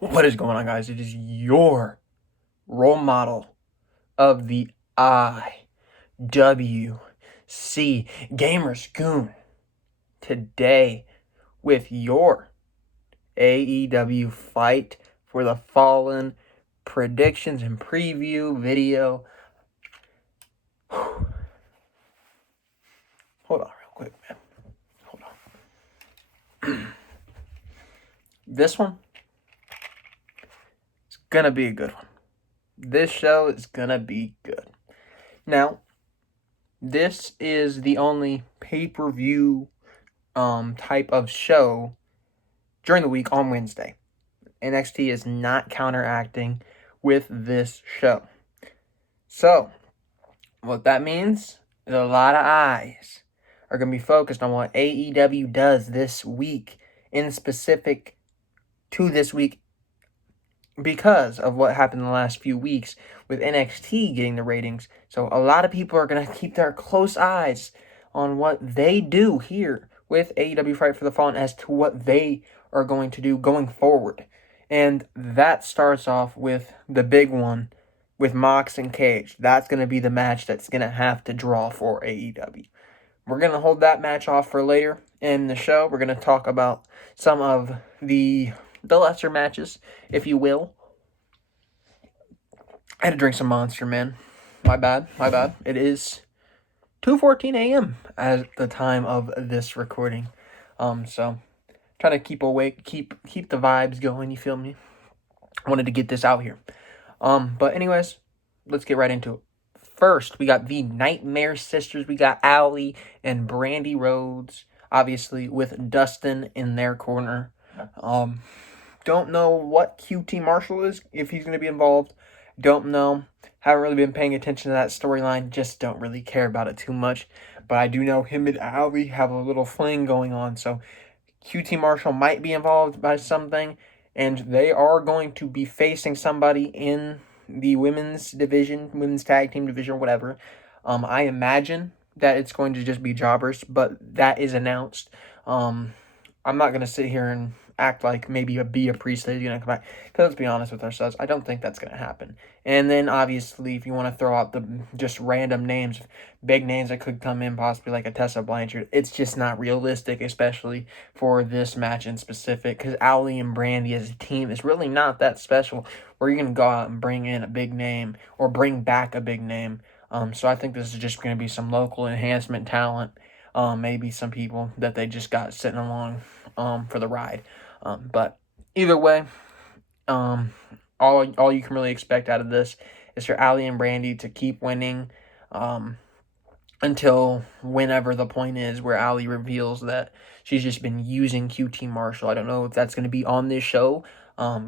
What is going on, guys? It is your role model of the IWC Gamers Goon today with your AEW Fight for the Fallen predictions and preview video. Hold on real quick, man. Hold on. This one is gonna be a good one. This show is gonna be good. Now, this is the only pay-per-view type of show during the week on Wednesday. NXT is not counteracting with this show. So, what that means is a lot of eyes are going to be focused on what AEW does this week, in specific to this week, because of what happened in the last few weeks with NXT getting the ratings. So a lot of people are going to keep their close eyes on what they do here with AEW Fight for the Fallen as to what they are going to do going forward. And that starts off with the big one with Mox and Cage. That's going to be the match that's going to have to draw for AEW. We're going to hold that match off for later in the show. We're going to talk about some of the lesser matches, if you will. I had to drink some Monster, man. My bad. It is 2:14 a.m. at the time of this recording. So trying to keep awake, keep the vibes going, you feel me? I wanted to get this out here. But anyways, let's get right into it. First, we got the Nightmare Sisters. We got Allie and Brandy Rhodes, obviously, with Dustin in their corner. Don't know what QT Marshall is, if he's going to be involved. Don't know. Haven't really been paying attention to that storyline. Just don't really care about it too much. But I do know him and Allie have a little fling going on. So QT Marshall might be involved by something. And they are going to be facing somebody in the women's division, women's tag team division, whatever. I imagine that it's going to just be jobbers, but that is announced. I'm not going to sit here and act like maybe a Bea Priestley is going to come back, because let's be honest with ourselves, I don't think that's going to happen. And then obviously, if you want to throw out the just random names, big names that could come in, possibly like a Tessa Blanchard, it's just not realistic, especially for this match in specific, because Allie and Brandy as a team is really not that special, where you're going to go out and bring in a big name, or bring back a big name. So I think this is just going to be some local enhancement talent, maybe some people that they just got sitting along for the ride. But either way, all you can really expect out of this is for Allie and Brandy to keep winning until whenever the point is where Allie reveals that she's just been using QT Marshall. I don't know if that's going to be on this show,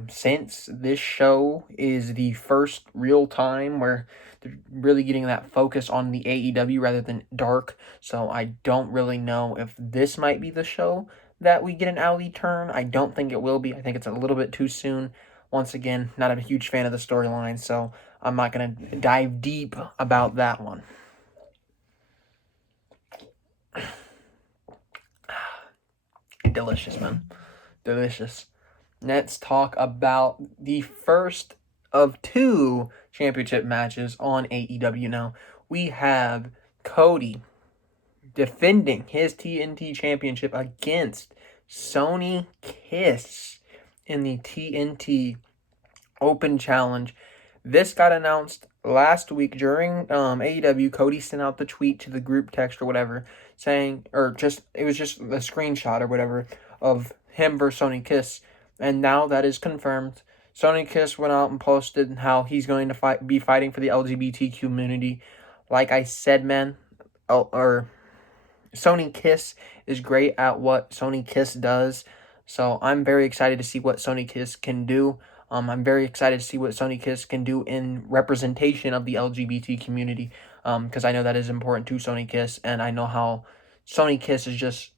since this show is the first real time where they're really getting that focus on the AEW rather than Dark. So I don't really know if this might be the show that we get an Allie turn. I don't think it will be. I think it's a little bit too soon. Once again, not a huge fan of the storyline, so I'm not going to dive deep about that one. Delicious, man. Delicious. Let's talk about the first of two championship matches on AEW now. We have Cody defending his TNT championship against Sony Kiss in the TNT Open Challenge. This got announced last week during AEW. Cody sent out the tweet to the group text or whatever, saying, it was just a screenshot or whatever of him versus Sony Kiss, and now that is confirmed. Sony Kiss went out and posted how he's going to be fighting for the LGBT community. Like I said, man, Sony Kiss is great at what Sony Kiss does, so I'm very excited to see what Sony Kiss can do. I'm very excited to see what Sony Kiss can do in representation of the LGBT community, because I know that is important to Sony Kiss, and I know how Sony Kiss is just,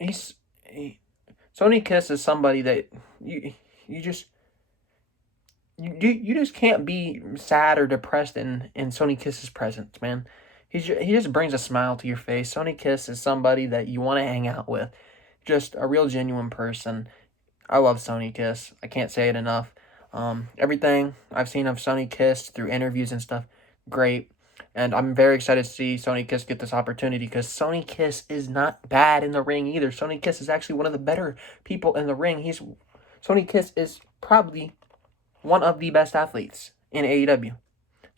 Sony Kiss is somebody that you just can't be sad or depressed in Sony Kiss's presence, man. He just brings a smile to your face. Sony Kiss is somebody that you want to hang out with. Just a real genuine person. I love Sony Kiss. I can't say it enough. Everything I've seen of Sony Kiss through interviews and stuff, great. And I'm very excited to see Sony Kiss get this opportunity because Sony Kiss is not bad in the ring either. Sony Kiss is actually one of the better people in the ring. Sony Kiss is probably one of the best athletes in AEW.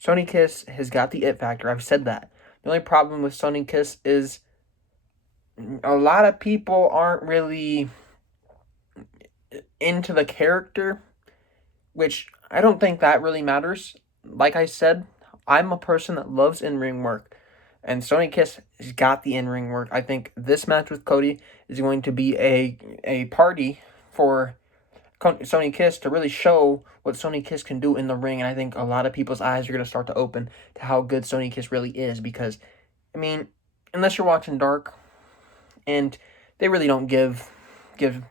Sony Kiss has got the it factor. I've said that. The only problem with Sony Kiss is a lot of people aren't really into the character, which I don't think that really matters. Like I said, I'm a person that loves in-ring work, and Sony Kiss has got the in-ring work. I think this match with Cody is going to be a party for Sony Kiss to really show what Sony Kiss can do in the ring, and I think a lot of people's eyes are going to start to open to how good Sony Kiss really is, because, I mean, unless you're watching Dark, and they really don't give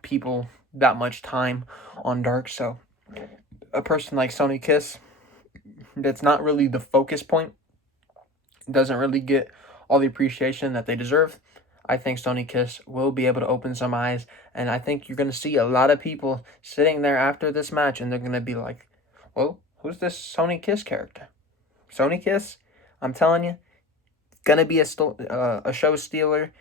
people that much time on Dark, so a person like Sony Kiss, that's not really the focus point, doesn't really get all the appreciation that they deserve. I think Sony Kiss will be able to open some eyes, and I think you're going to see a lot of people sitting there after this match, and they're going to be like, well, who's this Sony Kiss character? Sony Kiss, I'm telling you, going to be a show stealer.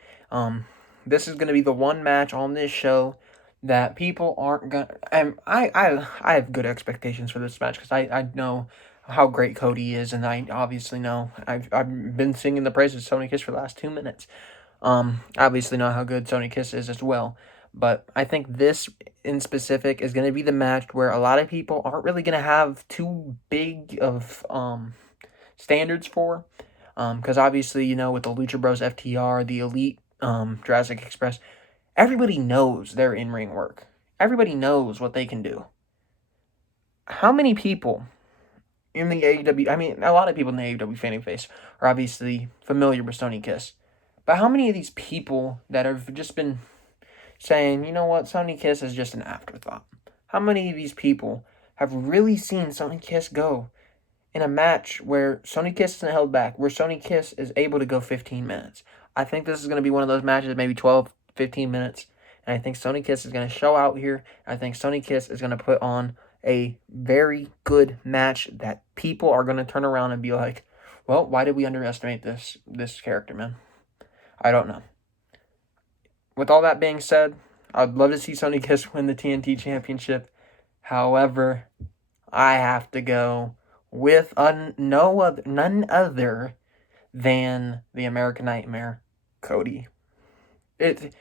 This is going to be the one match on this show that people aren't going to... And I have good expectations for this match because I know how great Cody is, and I obviously know... I've been singing the praises of Sony Kiss for the last 2 minutes. I obviously know how good Sony Kiss is as well. But I think this in specific is going to be the match where a lot of people aren't really going to have too big of standards for. Because obviously, you know, with the Lucha Bros FTR, the Elite, Jurassic Express, everybody knows their in-ring work. Everybody knows what they can do. How many people in the AEW, I mean, a lot of people in the AEW fan base are obviously familiar with Sony Kiss. But how many of these people that have just been saying, you know what, Sony Kiss is just an afterthought? How many of these people have really seen Sony Kiss go in a match where Sony Kiss isn't held back, where Sony Kiss is able to go 15 minutes? I think this is going to be one of those matches, maybe 12, 15 minutes. And I think Sony Kiss is going to show out here. I think Sony Kiss is going to put on a very good match that people are going to turn around and be like, well, why did we underestimate this character, man? I don't know. With all that being said, I'd love to see Sony Kiss win the TNT Championship. However, I have to go with none other than the American Nightmare, Cody. I'm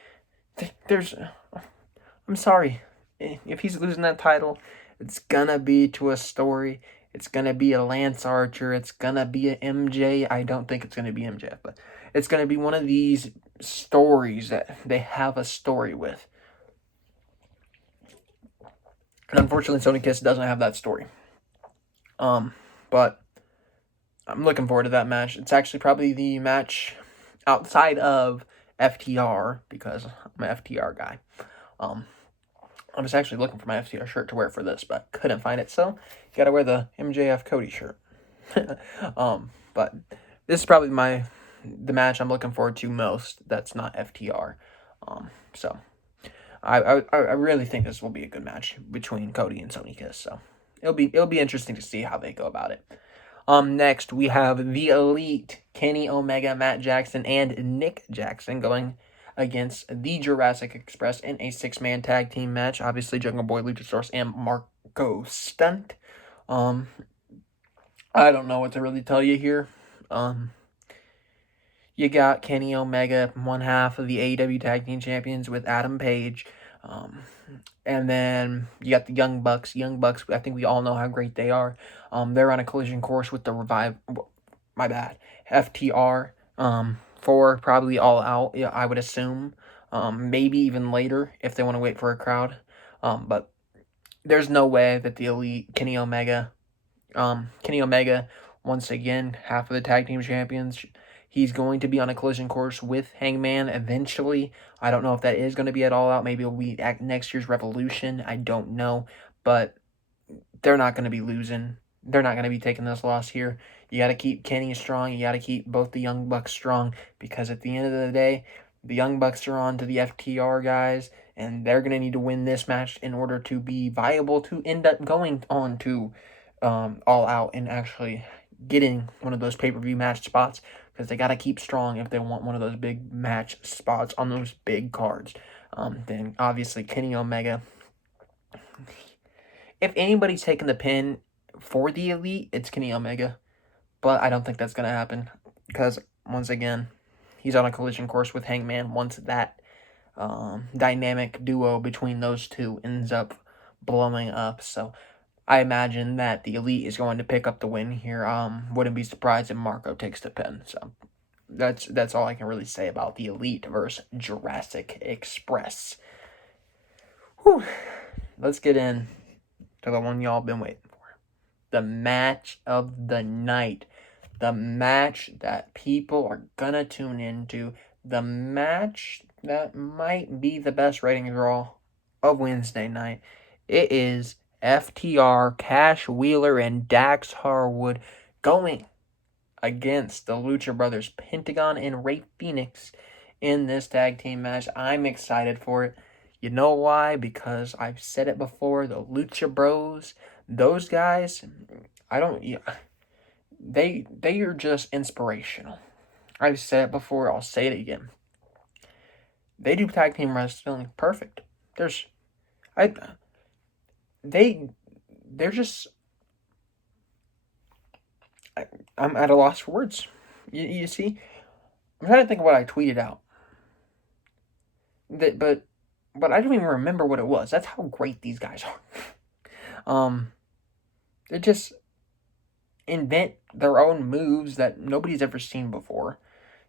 sorry. If he's losing that title, it's gonna be to a story. It's gonna be a Lance Archer. It's gonna be a MJ. I don't think it's gonna be MJF, but it's gonna be one of these stories that they have a story with. And unfortunately, Sony Kiss doesn't have that story. But I'm looking forward to that match. It's actually probably the match outside of FTR, because I'm an FTR guy. I was actually looking for my FTR shirt to wear for this, but couldn't find it, so you gotta wear the MJF Cody shirt. But this is probably the match I'm looking forward to most that's not FTR. So I really think this will be a good match between Cody and Sony Kiss, so it'll be interesting to see how they go about it. Next we have the Elite, Kenny Omega, Matt Jackson, and Nick Jackson going against the Jurassic Express in a 6-man tag team match. Obviously, Jungle Boy, Luchasaurus, and Marco Stunt. I don't know what to really tell you here. You got Kenny Omega, one half of the AEW Tag Team Champions with Adam Page. And then you got the Young Bucks. Young Bucks, I think we all know how great they are. They're on a collision course with the FTR. For probably All Out, yeah, I would assume. Maybe even later if they want to wait for a crowd. But there's no way that the Elite, Kenny Omega, once again, half of the tag team champions, he's going to be on a collision course with Hangman eventually. I don't know if that is going to be at All Out. Maybe it'll be at next year's Revolution. I don't know. But they're not going to be losing. They're not going to be taking this loss here. You got to keep Kenny strong. You got to keep both the Young Bucks strong, because at the end of the day, The Young Bucks are on to the FTR guys, and they're going to need to win this match in order to be viable to end up going on to All Out and actually getting one of those pay-per-view match spots, because they got to keep strong if they want one of those big match spots on those big cards. Then obviously Kenny Omega. If anybody's taking the pin for the Elite, it's Kenny Omega. But I don't think that's going to happen, because once again, he's on a collision course with Hangman once that dynamic duo between those two ends up blowing up. So I imagine that the Elite is going to pick up the win here. Wouldn't be surprised if Marco takes the pin. So that's all I can really say about the Elite versus Jurassic Express. Whew. Let's get in to the one y'all been waiting for. The match of the night. The match that people are gonna tune into. The match that might be the best rating draw of Wednesday night. It is FTR, Cash Wheeler, and Dax Harwood going against the Lucha Brothers, Pentagon and Rey Fenix in this tag team match. I'm excited for it. You know why? Because I've said it before, the Lucha Bros, those guys, they are just inspirational. I've said it before, I'll say it again. They do tag team wrestling perfect. They're just, I'm at a loss for words. You see? I'm trying to think of what I tweeted out. But I don't even remember what it was. That's how great these guys are. They just invent their own moves that nobody's ever seen before.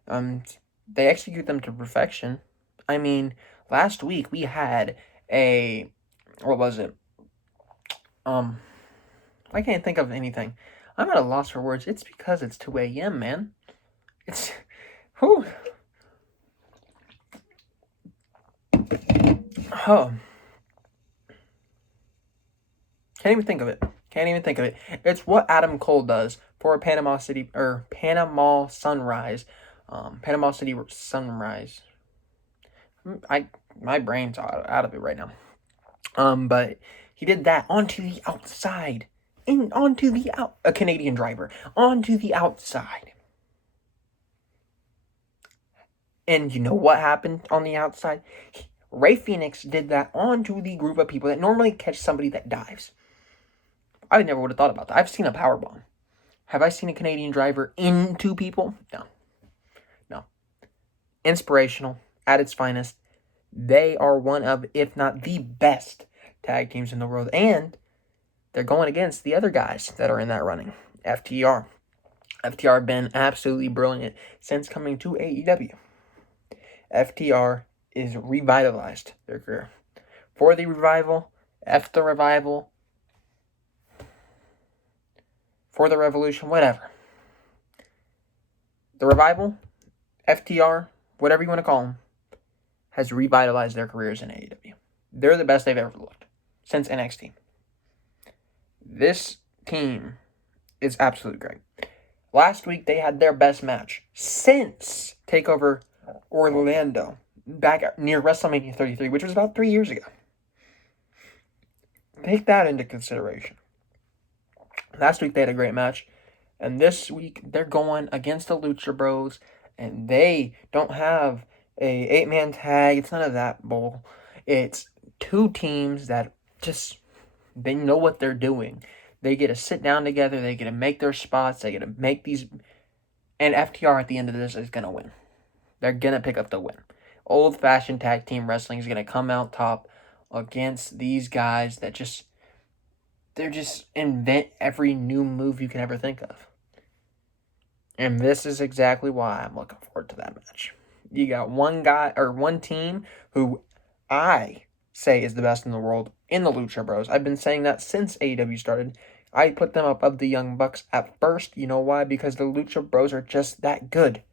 They execute them to perfection. I mean, last week we had what was it? I can't think of anything. I'm at a loss for words. It's because it's 2 a.m., man. Whew. Oh. Can't even think of it. It's what Adam Cole does for a Panama City Sunrise. Panama City Sunrise. My brain's out of it right now. But he did that onto the outside. A Canadian driver. Onto the outside. And you know what happened on the outside? Rey Fenix did that onto the group of people that normally catch somebody that dives. I never would have thought about that. I've seen a powerbomb. Have I seen a Canadian driver into people? No. Inspirational at its finest. They are one of, if not the best tag teams in the world. And they're going against the other guys that are in that running. FTR. FTR have been absolutely brilliant since coming to AEW. FTR is revitalized their career. For the revival, F the revival, for the revolution, whatever. The revival, FTR, whatever you want to call them, has revitalized their careers in AEW. They're the best they've ever looked since NXT. This team is absolutely great. Last week, they had their best match since TakeOver Orlando, back near WrestleMania 33, which was about 3 years ago. Take that into consideration. Last week, they had a great match. And this week, they're going against the Lucha Bros. And they don't have a 8-man tag. It's none of that bull. It's two teams that just, they know what they're doing. They get to sit down together. They get to make their spots. They get to make these. And FTR at the end of this is going to win. They're going to pick up the win. Old-fashioned tag team wrestling is going to come out top against these guys that they're just invent every new move you can ever think of. And this is exactly why I'm looking forward to that match. You got one team who I say is the best in the world in the Lucha Bros. I've been saying that since AEW started. I put them above the Young Bucks at first. You know why? Because the Lucha Bros are just that good.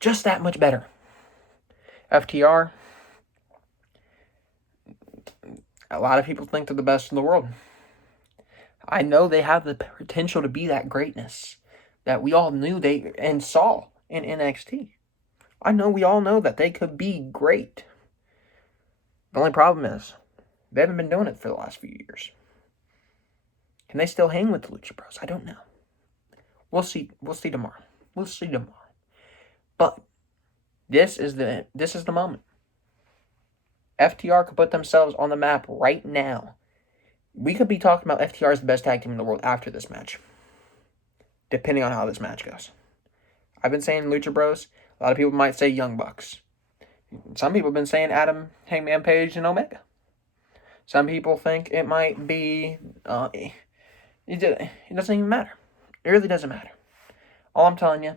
Just that much better. FTR, a lot of people think they're the best in the world. I know they have the potential to be that greatness that we all knew and saw in NXT. I know we all know that they could be great. The only problem is they haven't been doing it for the last few years. Can they still hang with the Lucha Bros? I don't know. We'll see. We'll see tomorrow. We'll see tomorrow. But this is the moment. FTR could put themselves on the map right now. We could be talking about FTR as the best tag team in the world after this match, depending on how this match goes. I've been saying Lucha Bros. A lot of people might say Young Bucks. Some people have been saying Adam, Hangman Page, and Omega. Some people think it might be... it doesn't even matter. It really doesn't matter. All I'm telling you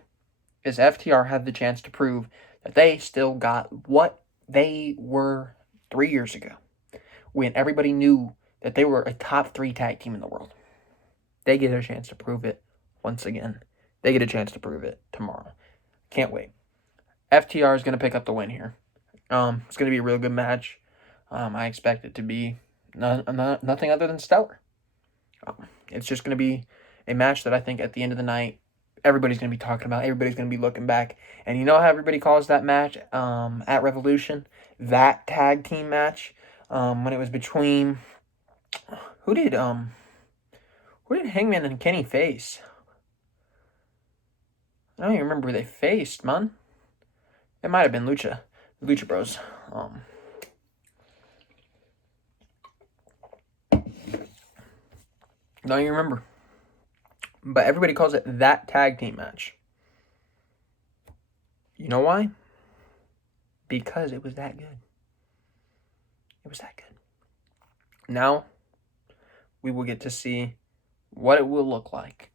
is FTR had the chance to prove that they still got what they were 3 years ago, when everybody knew that they were a top 3 tag team in the world. They get a chance to prove it once again. They get a chance to prove it tomorrow. Can't wait. FTR is going to pick up the win here. It's going to be a real good match. I expect it to be nothing other than stellar. It's just going to be a match that I think at the end of the night, everybody's going to be talking about. Everybody's going to be looking back. And you know how everybody calls that match at Revolution? That tag team match? When it was between... Who did Hangman and Kenny face? I don't even remember who they faced, man. It might have been Lucha Bros. Don't even remember. But everybody calls it that tag team match. You know why? Because it was that good. It was that good. Now, we will get to see what it will look like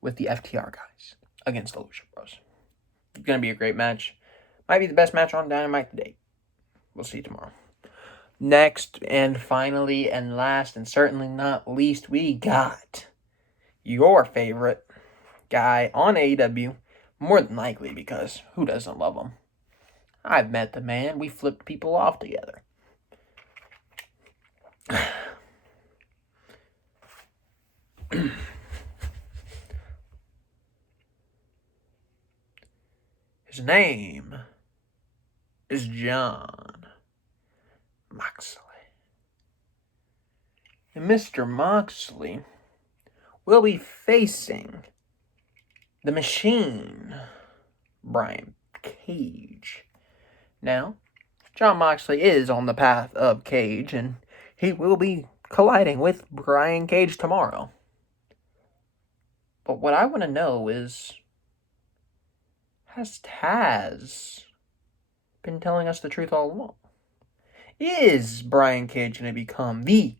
with the FTR guys against the Lucha Bros. It's going to be a great match. Might be the best match on Dynamite to date. We'll see tomorrow. Next, and finally, and last, and certainly not least, we got your favorite guy on AEW. More than likely, because who doesn't love him? I've met the man. We flipped people off together. His name is John Moxley. And Mr. Moxley will be facing the Machine, Brian Cage. Now, John Moxley is on the path of Cage, and he will be colliding with Brian Cage tomorrow. But what I want to know is, has Taz been telling us the truth all along? Is Brian Cage going to become the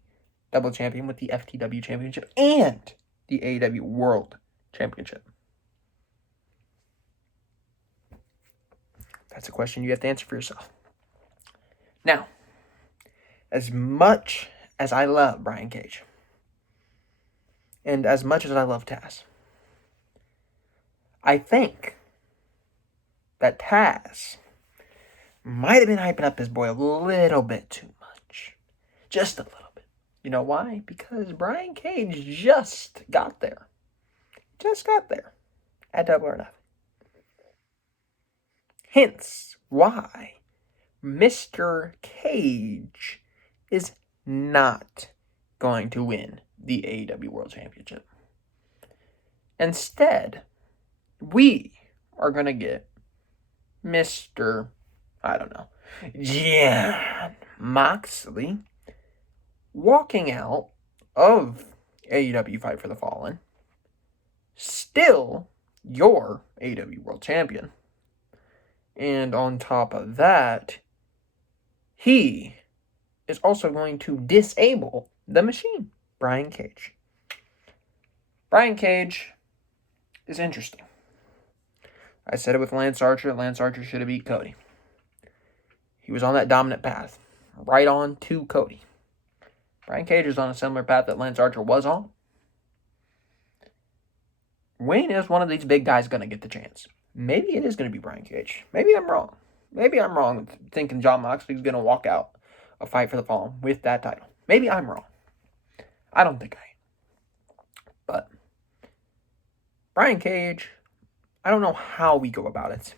double champion with the FTW Championship and the AEW World Championship? That's a question you have to answer for yourself. Now, as much as I love Brian Cage, and as much as I love Taz, I think that Taz might have been hyping up his boy a little bit too much. Just a little bit. You know why? Because Brian Cage just got there. Just got there at Double or Nothing. Hence why Mr. Cage is not going to win the AEW World Championship. Instead, we are going to get Mr. John Moxley walking out of AEW Fight for the Fallen, still your AEW World Champion. And on top of that, he is also going to disable the Machine, Brian Cage. Brian Cage is interesting. I said it with Lance Archer. Lance Archer should have beat Cody. He was on that dominant path, right on to Cody. Brian Cage is on a similar path that Lance Archer was on. When is one of these big guys going to get the chance? Maybe it is going to be Brian Cage. Maybe I'm wrong. Maybe I'm wrong thinking John Moxley is going to walk out a Fight for the Fallen with that title. Maybe I'm wrong. I don't think I am. But Brian Cage, I don't know how we go about it.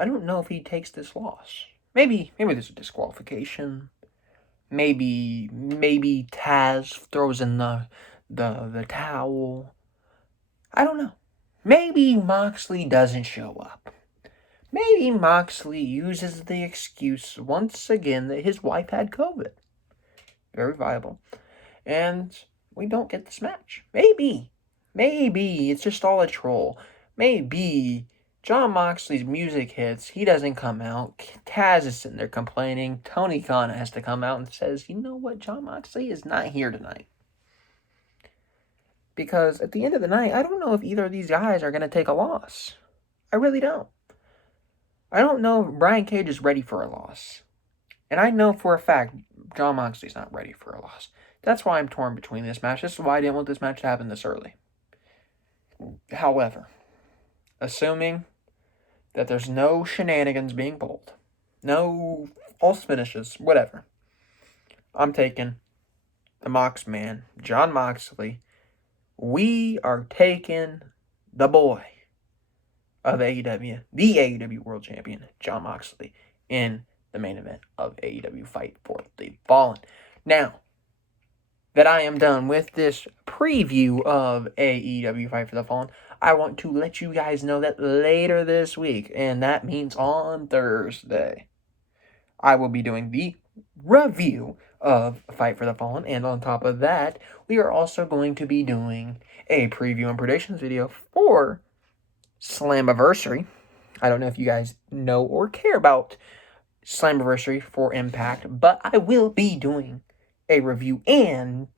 I don't know if he takes this loss. Maybe there's a disqualification. Maybe Taz throws in the towel. I don't know. Maybe Moxley doesn't show up. Maybe Moxley uses the excuse once again that his wife had COVID. Very viable. And we don't get this match. Maybe it's just all a troll. Maybe Jon Moxley's music hits, he doesn't come out. Taz is sitting there complaining. Tony Khan has to come out and says, you know what, Jon Moxley is not here tonight. Because at the end of the night, I don't know if either of these guys are going to take a loss. I really don't. I don't know if Brian Cage is ready for a loss. And I know for a fact Jon Moxley's not ready for a loss. That's why I'm torn between this match. This is why I didn't want this match to happen this early. However, assuming that there's no shenanigans being pulled, no false finishes, whatever, I'm taking the Mox Man, Jon Moxley. We are taking the boy of AEW, the AEW World Champion, Jon Moxley, in the main event of AEW Fight for the Fallen. Now, that I am done with this preview of AEW Fight for the Fallen, I want to let you guys know that later this week, and that means on Thursday, I will be doing the review of Fight for the Fallen, and on top of that, we are also going to be doing a preview and predictions video for Slammiversary. I don't know if you guys know or care about Slammiversary for Impact, but I will be doing a review and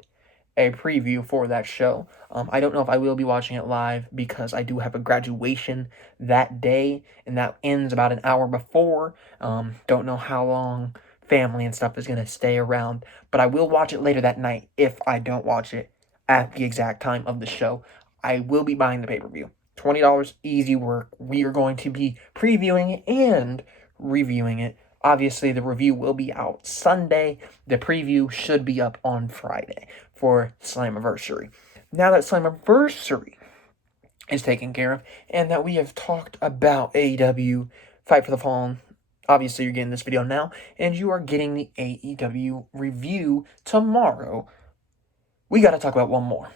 a preview for that show. I don't know if I will be watching it live because I do have a graduation that day, and that ends about an hour before. Don't know how long family and stuff is going to stay around, but I will watch it later that night if I don't watch it at the exact time of the show. I will be buying the pay-per-view. $20, easy work. We are going to be previewing it and reviewing it. Obviously, the review will be out Sunday. The preview should be up on Friday for Slammiversary. Now that Slammiversary is taken care of, and that we have talked about AEW Fight for the Fallen, obviously you're getting this video now, and you are getting the AEW review tomorrow. We got to talk about one more.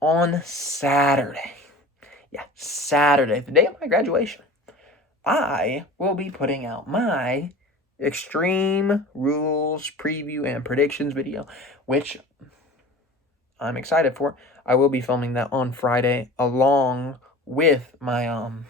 On Saturday, Saturday, the day of my graduation, I will be putting out my Extreme Rules preview and predictions video, which I'm excited for. I will be filming that on Friday along with my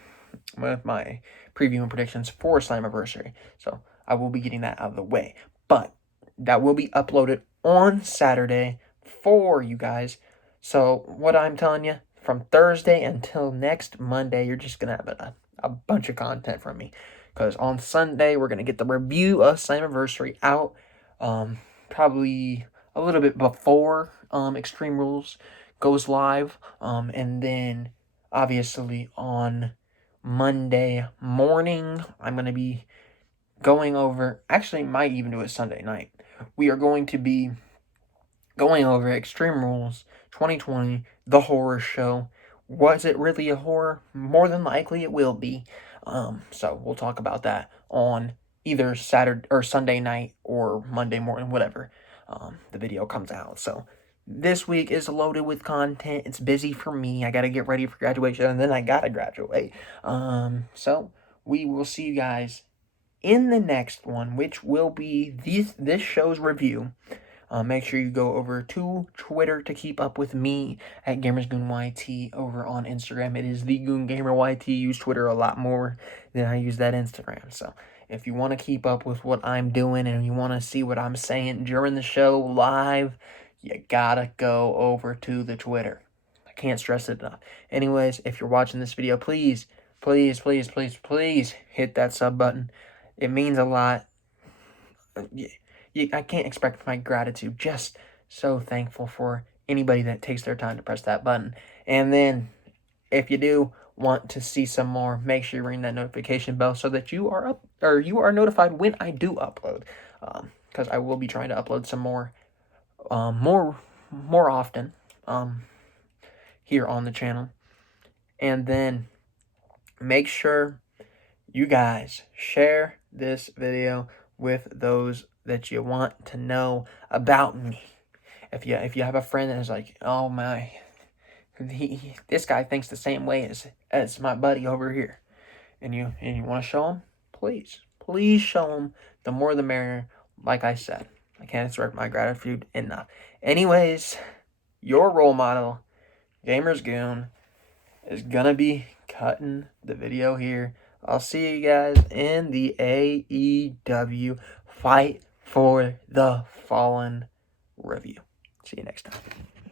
preview and predictions for Slammiversary. So I will be getting that out of the way. But that will be uploaded on Saturday for you guys. So what I'm telling you, from Thursday until next Monday, you're just going to have a bunch of content from me. Because on Sunday, we're going to get the review of Slammiversary out probably a little bit before Extreme Rules goes live. And then, obviously, on Monday morning, I'm going to be going over, actually might even do it Sunday night. We are going to be going over Extreme Rules 2020, the horror show. Was it really a horror? More than likely it will be. So we'll talk about that on either Saturday or Sunday night or Monday morning, whatever the video comes out. So this week is loaded with content. It's busy for me. I got to get ready for graduation, and then I got to graduate. So we will see you guys in the next one, which will be this show's review. Make sure you go over to Twitter to keep up with me at GamersGoonYT over on Instagram. It is thegoongameryt. Use Twitter a lot more than I use that Instagram. So if you want to keep up with what I'm doing and you want to see what I'm saying during the show live, you gotta go over to the Twitter. I can't stress it enough. Anyways, if you're watching this video, please hit that sub button. It means a lot. I can't express my gratitude. Just so thankful for anybody that takes their time to press that button. And then, if you do want to see some more, make sure you ring that notification bell so that you are notified when I do upload. Because I will be trying to upload some more often here on the channel. And then make sure you guys share this video with those that you want to know about me. If you have a friend that is like, oh my, this guy thinks the same way as my buddy over here, and you want to show him, please show him. The more the merrier. Like I said, I can't express my gratitude enough. Anyways, your role model, Gamer's Goon, is gonna be cutting the video here. I'll see you guys in the AEW Fight for the Fallen review. See you next time.